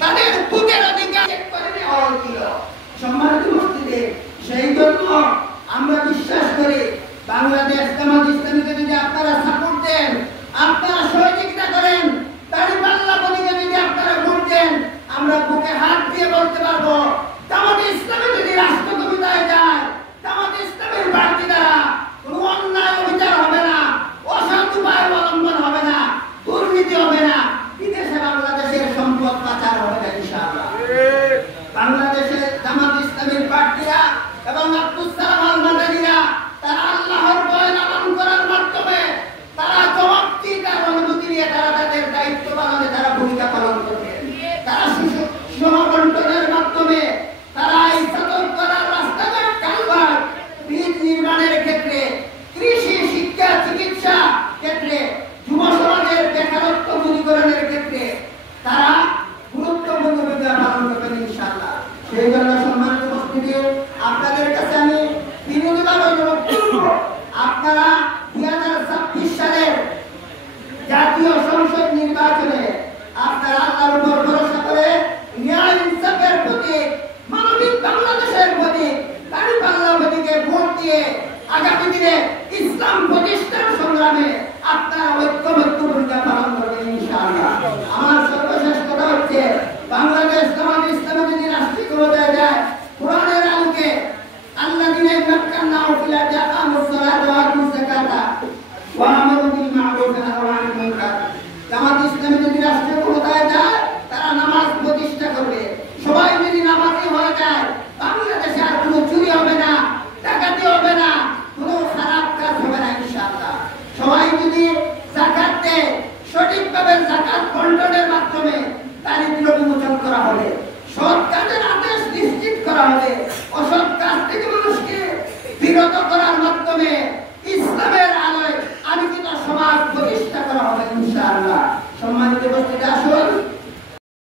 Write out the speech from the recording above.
তাদের ভোটের অধিকার চেক করে নেওয়া হয়েছিল। সম্মানিত উপস্থিতি, সেই জন্য আমরা বিশ্বাস করি বাংলাদেশ জামাত ইসলামীকে যদি আপনারা সাপোর্ট দেন, আপনারা সহযোগিতা করেন, দাঁড়িপাল্লা প্রতীকে যদি আপনারা ভোট দেন, আমরা বুকে হাত দিয়ে বলতে পারবো জামাত ইসলামী যদি রাষ্ট্র ক্ষমতায় যায়, জামাত ইসলামের প্রার্থী দ্বারা কোনো অন্যায় অবিচার হবে না, অসৎ উপায় অবলম্বন হবে না, দুর্নীতি হবে না, বিদেশে বাংলাদেশের সম্পদ পাচার হবে না ইনশাআল্লাহ। বাংলাদেশের জামাত ইসলামের প্রার্থীরা এবং আব্দুস সালাম আল মাদানীরা তারা আল্লাহর ভয় লালন করার মাধ্যমে তারা জবাবদিহিতার অনুভূতি নিয়ে তারা তাদের দায়িত্ব পালনে তারা ভূমিকা পালন করবে। তারা সমাবন্টনের মাধ্যমে তারা ইসলাম করার রাস্তাঘাট কালভার্ট ব্রিজ নির্মাণের ক্ষেত্রে, কৃষি, শিক্ষা, চিকিৎসা ক্ষেত্রে, যুব সমাজের বেকারত্ব দূরীকরণের ক্ষেত্রে তারা গুরুত্বপূর্ণ ভূমিকা পালন করবেন ইনশাআল্লাহ। সেই জন্য সম্মানিত উপস্থিতি, আপনাদের কাছে আমি বিনীতভাবে অনুরোধ করব, আপনারা 2026 সালের জাতীয় সংসদ নির্বাচনে আপনারা আল্লাহর উপর ভরসা করে ন্যায় ইনসাফের প্রতি, মানবিক বাংলাদেশের প্রতি দাঁড়িপাল্লা প্রতীকে ভোট দিয়ে আগামী দিনে ইসলাম প্রতিষ্ঠার সংগ্রামে আপনারা ঐক্যবদ্ধ ভূমিকা পালন করবেন ইনশাআল্লাহ। আমার সর্বশেষ কথা হচ্ছে, বাংলাদেশ জামাত ইসলামী যদি রাষ্ট্রীয় ক্ষমতায় যায়, কোরআনের আলোকে আল্লাযীনা ইয়াক্কানাউ ফিল আরদি আকামুস সালাতা ওয়া আতুজ যাকাতা ওয়া আমারু বিল মা'রুফ ওয়া নাহাউ আনিল মুনকার। জামাত ইসলামী যদি রাষ্ট্রীয় ক্ষমতায় যায়, তারা নামাজ প্রতিষ্ঠা করবে। সবাই যদি নামাজি হয়ে যায়, বাংলাদেশে আর কোনো চুরি হবে না, ডাকাতি হবে না, কোনো খারাপ কাজ হবে না ইনশাআল্লাহ। সবাই যদি যাকাত দেয়, সঠিকভাবে যাকাত বন্টনের মাধ্যমে দারিদ্র্য বিমোচন করা হবে, সৎ কাজের আদেশ নিশ্চিত করা হবে,